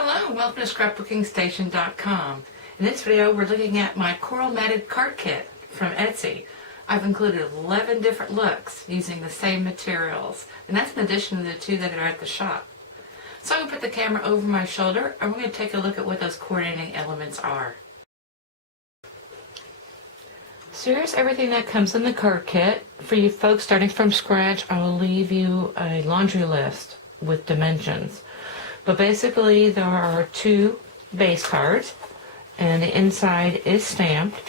Hello and welcome to scrapbookingstation.com. In this video we're looking at my coral matted card kit from Etsy. I've included 11 different looks using the same materials, and that's in addition to the 2 that are at the shop. So I'm going to put the camera over my shoulder and we're going to take a look at what those coordinating elements are. So here's everything that comes in the card kit. For you folks starting from scratch, I will leave you a laundry list with dimensions. But basically there are 2 base cards, and the inside is stamped,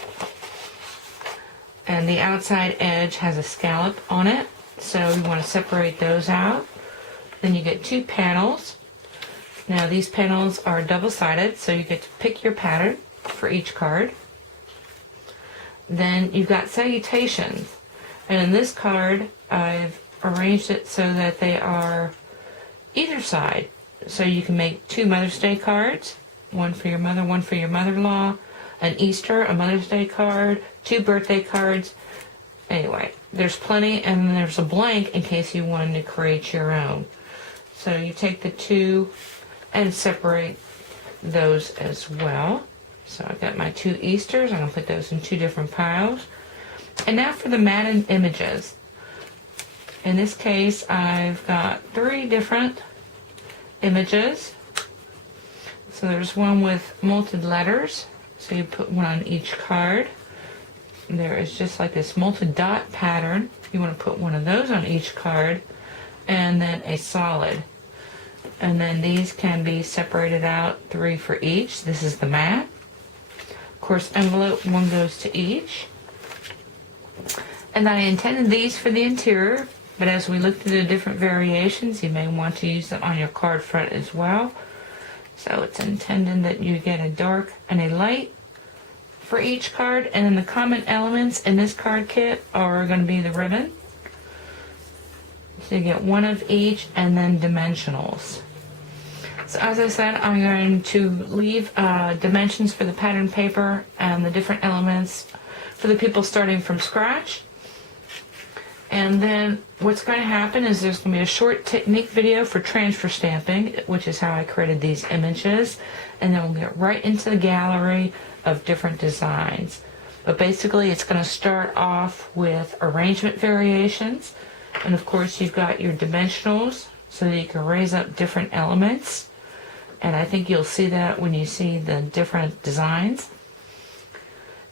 and the outside edge has a scallop on it, so you want to separate those out. Then you get 2 panels. Now these panels are double-sided, so you get to pick your pattern for each card. Then you've got salutations, and in this card I've arranged it so that they are either side. So you can make 2 Mother's Day cards, one for your mother, one for your mother-in-law, an Easter, a Mother's Day card, 2 birthday cards. Anyway, there's plenty, and there's a blank in case you wanted to create your own. So you take the 2 and separate those as well. So I've got my 2 Easters. I'm going to put those in 2 different piles. And now for the matted images. In this case, I've got 3 different images. So there's one with molted letters, so you put one on each card. There is just like this molted dot pattern. You want to put one of those on each card, and then a solid. And then these can be separated out, 3 for each. This is the mat. Of course, envelope, 1 goes to each. And I intended these for the interior, but as we looked at the different variations, you may want to use them on your card front as well. So it's intended that you get a dark and a light for each card, and then the common elements in this card kit are going to be the ribbon. So you get 1 of each, and then dimensionals. So as I said, I'm going to leave dimensions for the pattern paper and the different elements for the people starting from scratch. And then what's going to happen is there's going to be a short technique video for transfer stamping, which is how I created these images, and then we'll get right into the gallery of different designs. But basically it's going to start off with arrangement variations, and of course you've got your dimensionals so that you can raise up different elements, and I think you'll see that when you see the different designs.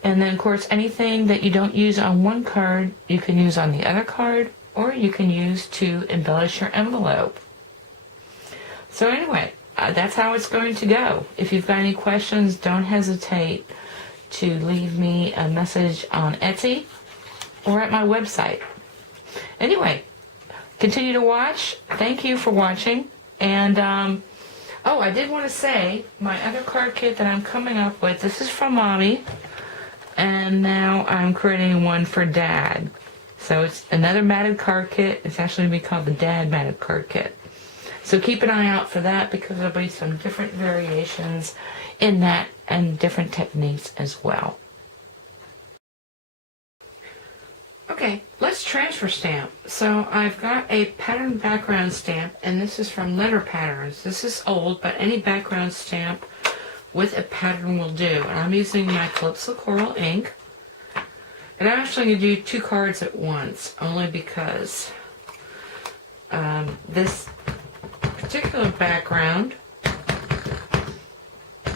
And then, of course, anything that you don't use on one card, you can use on the other card, or you can use to embellish your envelope. So anyway, that's how it's going to go. If you've got any questions, don't hesitate to leave me a message on Etsy or at my website. Anyway, continue to watch. Thank you for watching. And, oh, I did want to say, my other card kit that I'm coming up with, this is from Mommy. And now I'm creating one for Dad. So it's another matted card kit. It's actually going to be called the Dad Matted Card Kit. So keep an eye out for that, because there'll be some different variations in that and different techniques as well. Okay, let's transfer stamp. So I've got a pattern background stamp, and this is from Letter Patterns. This is old, but any background stamp with a pattern will do. And I'm using my Calypso Coral ink. And I'm actually going to do 2 cards at once, only because this particular background,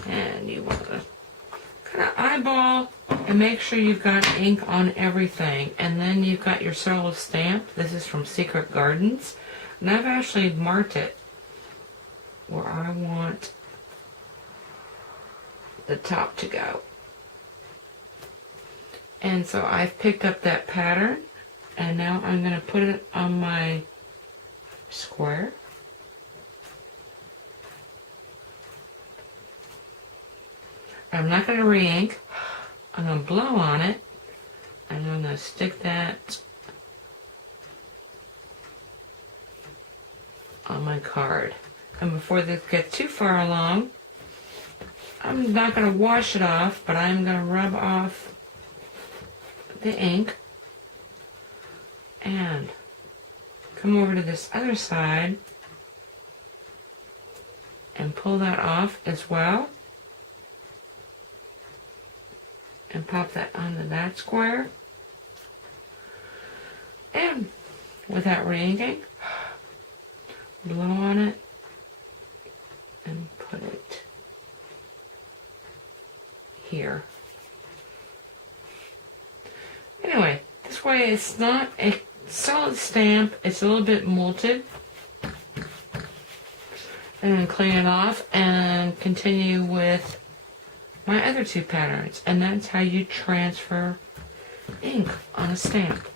and you want to kind of eyeball and make sure you've got ink on everything. And then you've got your solo stamp. This is from Secret Gardens. And I've actually marked it where I want the top to go. And so I've picked up that pattern, and now I'm going to put it on my square. I'm not going to re-ink. I'm going to blow on it, and I'm going to stick that on my card. And before this gets too far along, I'm not going to wash it off, but I'm going to rub off the ink and come over to this other side and pull that off as well. And pop that onto that square. And without re-inking, blow on it and put it here. Anyway, this way it's not a solid stamp, it's a little bit molted. And then clean it off and continue with my other two patterns. And that's how you transfer ink on a stamp.